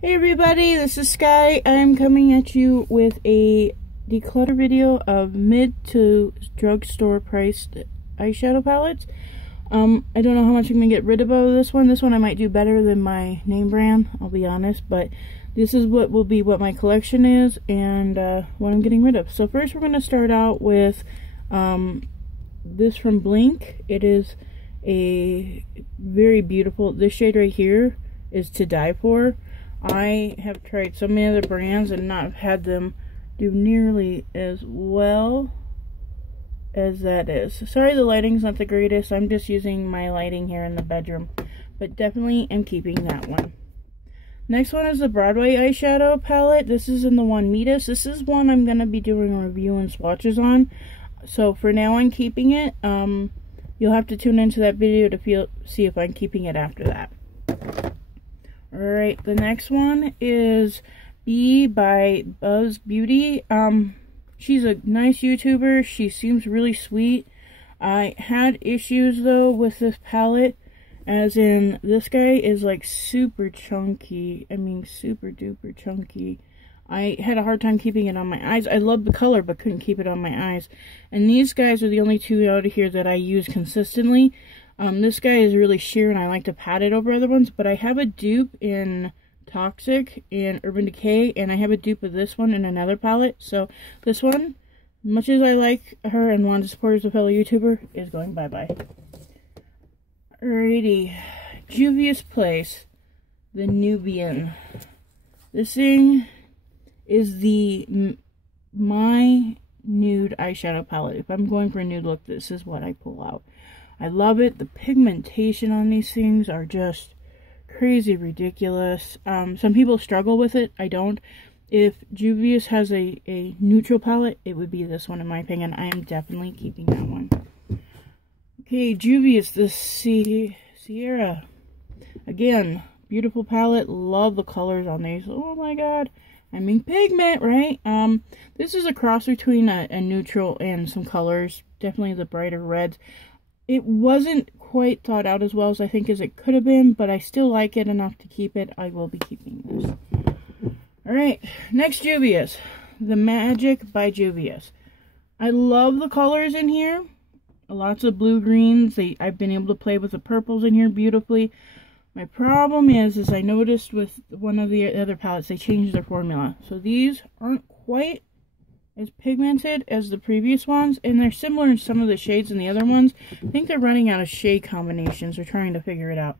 Hey everybody, this is Sky. I'm coming at you with a declutter video of mid to drugstore priced eyeshadow palettes. I don't know how much I'm going to get rid of this one. This one I might do better than my name brand, I'll be honest, but this is what will be what my collection is and what I'm getting rid of. So first we're going to start out with this from Blink. It is a very beautiful, this shade right here is to die for. I have tried so many other brands and not had them do nearly as well as that is. Sorry the lighting's not the greatest. I'm just using my lighting here in the bedroom. But definitely am keeping that one. Next one is the Broadway eyeshadow palette. This is in the one Meet Us. This is one I'm going to be doing a review and swatches on. So for now I'm keeping it. You'll have to tune into that video to see if I'm keeping it after that. Alright, the next one is B by Buzz Beauty. She's a nice YouTuber. She seems really sweet. I had issues though with this palette, as in this guy is like super chunky. I mean super duper chunky. I had a hard time keeping it on my eyes. I love the color but couldn't keep it on my eyes. And these guys are the only two out of here that I use consistently. This guy is really sheer and I like to pat it over other ones, but I have a dupe in Toxic and Urban Decay, and I have a dupe of this one in another palette. So this one, much as I like her and want to support her as a fellow YouTuber, is going bye-bye. Alrighty, Juvia's Place, the Nubian. This thing is the my nude eyeshadow palette. If I'm going for a nude look, this is what I pull out. I love it. The pigmentation on these things are just crazy ridiculous. Some people struggle with it. I don't. If Juvia's has a neutral palette, it would be this one in my opinion. I am definitely keeping that one. Okay, Juvia's, the Sierra. Again, beautiful palette. Love the colors on these. Oh my god. I mean pigment, right? This is a cross between a neutral and some colors. Definitely the brighter reds. It wasn't quite thought out as well as I think as it could have been, but I still like it enough to keep it. I will be keeping this. Alright, next Juvia's. The Magic by Juvia's. I love the colors in here. Lots of blue greens. I've been able to play with the purples in here beautifully. My problem is I noticed with one of the other palettes, they changed their formula. So these aren't quite as pigmented as the previous ones, and they're similar in some of the shades in the other ones. I think they're running out of shade combinations. They're trying to figure it out.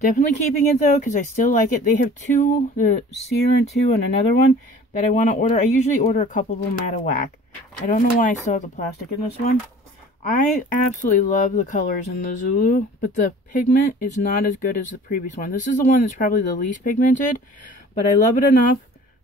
Definitely keeping it though, because I still like it. They have two, the Sierra 2 and another one that I want to order. I usually order a couple of them at a whack. I don't know why I still have the plastic in this one. I absolutely love the colors in the Zulu, but the pigment is not as good as the previous one. This is the one that's probably the least pigmented, but I love it enough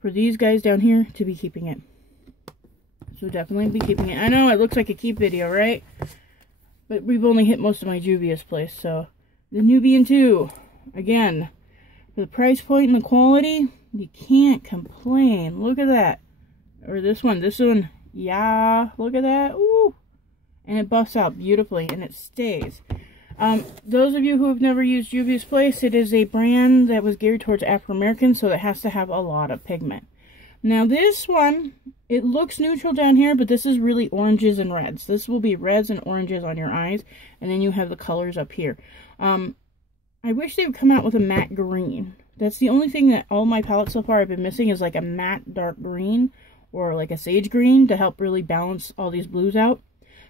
for these guys down here to be keeping it. So definitely be keeping it. I know it looks like a keep video, right? But we've only hit most of my Juvia's Place. So the Nubian 2. Again, for the price point and the quality, you can't complain. Look at that. Or this one. This one. Yeah. Look at that. Ooh. And it buffs out beautifully. And it stays. Those of you who have never used Juvia's Place, it is a brand that was geared towards Afro-Americans. So it has to have a lot of pigment. Now this one, it looks neutral down here, but this is really oranges and reds. This will be reds and oranges on your eyes, and then you have the colors up here. I wish they would come out with a matte green. That's the only thing that all my palettes so far have been missing is like a matte dark green or like a sage green to help really balance all these blues out.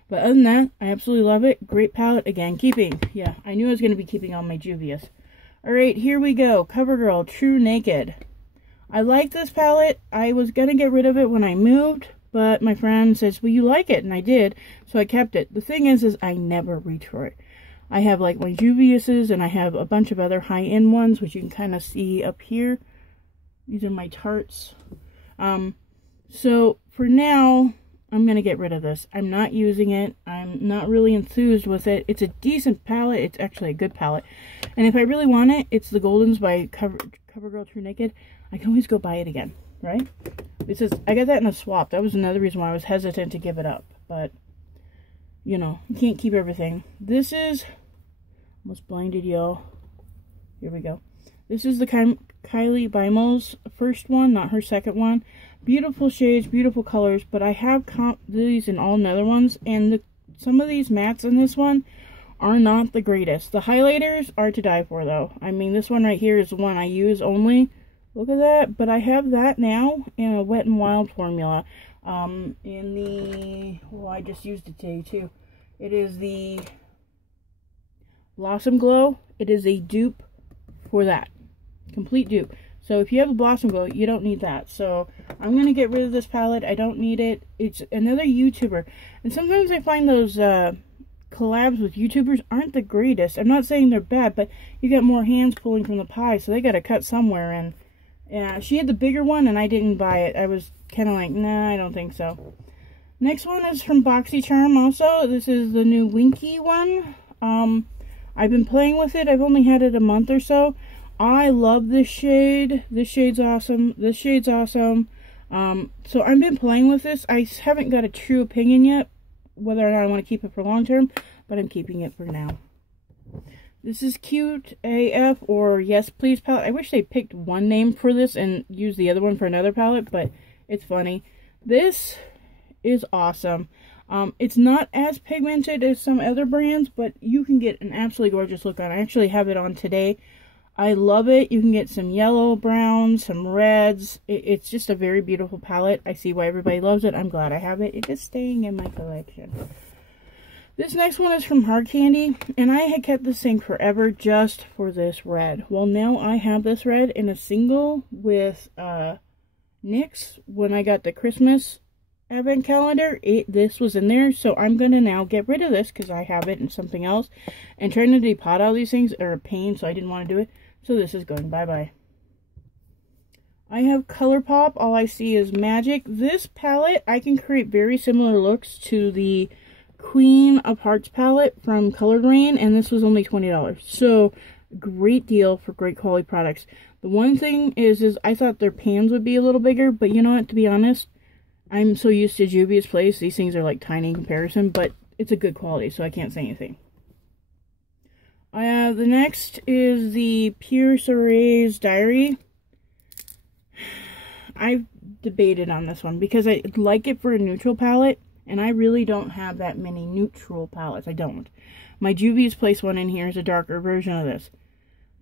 But other than that, I absolutely love it. Great palette. Again, keeping. Yeah, I knew I was going to be keeping all my Juvia's. Alright, here we go. CoverGirl True Naked. I like this palette. I was going to get rid of it when I moved, but my friend says, well, you like it, and I did, so I kept it. The thing is I never reach for it. I have like my Juvia's, and I have a bunch of other high-end ones, which you can kind of see up here. These are my Tarts. So for now, I'm going to get rid of this. I'm not using it. I'm not really enthused with it. It's a decent palette. It's actually a good palette. And if I really want it, it's the Goldens by CoverGirl True Naked. I can always go buy it again, right? This is, I got that in a swap. That was another reason why I was hesitant to give it up. But, you know, you can't keep everything. This is, almost blinded y'all. Here we go. This is the Kylie Bimo's first one, not her second one. Beautiful shades, beautiful colors, but I have these in all other ones, and some of these mattes in this one are not the greatest. The highlighters are to die for, though. I mean, this one right here is the one I use only. Look at that, but I have that now in a Wet n Wild formula. In the, well, I just used it today too. It is the Blossom Glow. It is a dupe for that. Complete dupe. So if you have a Blossom Glow, you don't need that. So I'm going to get rid of this palette. I don't need it. It's another YouTuber. And sometimes I find those collabs with YouTubers aren't the greatest. I'm not saying they're bad, but you got more hands pulling from the pie, so they got to cut somewhere. And yeah, she had the bigger one, and I didn't buy it. I was kind of like, nah, I don't think so. Next one is from BoxyCharm also. This is the new Winky one. I've been playing with it. I've only had it a month or so. I love this shade. This shade's awesome. This shade's awesome. So I've been playing with this. I haven't got a true opinion yet whether or not I want to keep it for long term, but I'm keeping it for now. This is Cute AF, or Yes Please palette. I wish they picked one name for this and used the other one for another palette, but it's funny. This is awesome. It's not as pigmented as some other brands, but you can get an absolutely gorgeous look on it. I actually have it on today. I love it. You can get some yellow, brown, some reds. It's just a very beautiful palette. I see why everybody loves it. I'm glad I have it. It is staying in my collection. This next one is from Hard Candy, and I had kept this thing forever just for this red. Well, now I have this red in a single with NYX. When I got the Christmas advent calendar, this was in there, so I'm going to now get rid of this because I have it in something else. And trying to depot all these things are a pain, so I didn't want to do it. So this is going bye-bye. I have ColourPop. All I see is magic. This palette, I can create very similar looks to the Queen of Hearts palette from Color Grain, and this was only $20. So, great deal for great quality products. The one thing is I thought their pans would be a little bigger, but you know what, to be honest, I'm so used to Juvia's Place, these things are like tiny in comparison, but it's a good quality, so I can't say anything. The next is the Pure Soray's Diary. I've debated on this one because I like it for a neutral palette, and I really don't have that many neutral palettes. I don't. My Juvia's Place one in here is a darker version of this.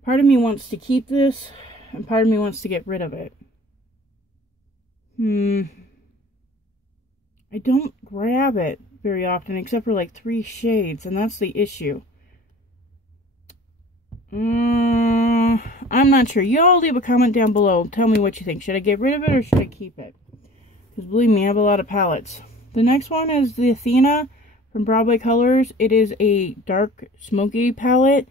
Part of me wants to keep this, and part of me wants to get rid of it. I don't grab it very often, except for like 3 shades, and that's the issue. I'm not sure. Y'all leave a comment down below. Tell me what you think. Should I get rid of it or should I keep it? Because believe me, I have a lot of palettes. The next one is the Athena from Broadway Colors. It is a dark smoky palette.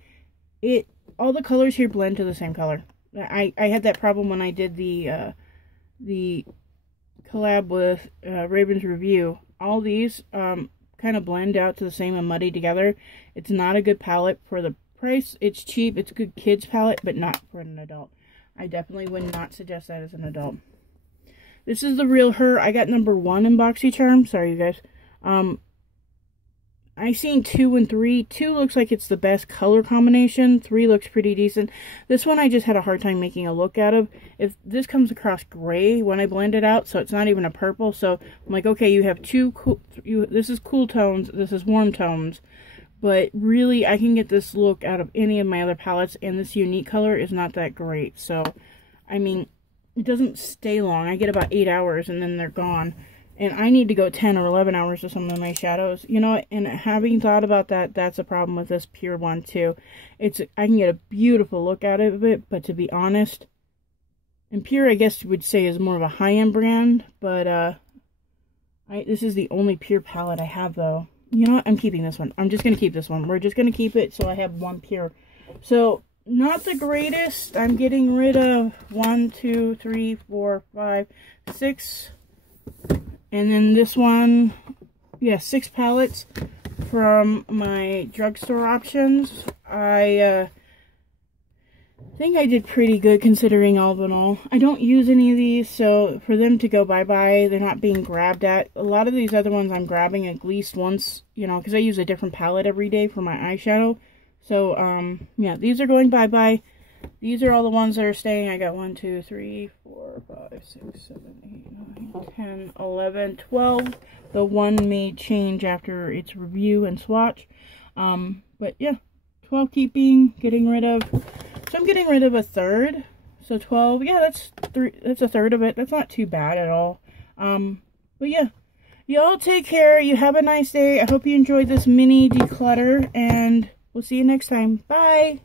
All the colors here blend to the same color. I had that problem when I did the collab with Raven's Review. All these kind of blend out to the same and muddy together. It's not a good palette for the price. It's cheap. It's a good kids palette, but not for an adult. I definitely would not suggest that as an adult. This is the Real Her. I got number 1 in BoxyCharm. Sorry, you guys. I seen 2 and 3. 2 looks like it's the best color combination. 3 looks pretty decent. This one I just had a hard time making a look out of. If this comes across gray when I blend it out, so it's not even a purple. So I'm like, okay, you have 2 cool. This is cool tones. This is warm tones. But really, I can get this look out of any of my other palettes, and this unique color is not that great. So, I mean, it doesn't stay long. I get about 8 hours, and then they're gone. And I need to go 10 or 11 hours with some of my shadows. You know, and having thought about that, that's a problem with this Pure one, too. I can get a beautiful look out of it, but to be honest, and Pure, I guess you would say, is more of a high-end brand, but, this is the only Pure palette I have, though. You know what? I'm keeping this one. I'm just going to keep this one. We're just going to keep it so I have 1 Pure. So, not the greatest. I'm getting rid of 1, 2, 3, 4, 5, 6. And then this one, yeah, 6 palettes from my drugstore options. I think I did pretty good considering all in all. I don't use any of these, so for them to go bye-bye, they're not being grabbed at. A lot of these other ones I'm grabbing at least once, you know, because I use a different palette every day for my eyeshadow. So, yeah, these are going bye-bye. These are all the ones that are staying. I got 1, 2, 3, 4, 5, 6, 7, 8, 9, 10, 11, 12. The one may change after its review and swatch. But yeah, 12 keeping, getting rid of. So I'm getting rid of a third. So 12, yeah, that's a third of it. That's not too bad at all. But yeah, y'all take care. You have a nice day. I hope you enjoyed this mini declutter, and we'll see you next time. Bye.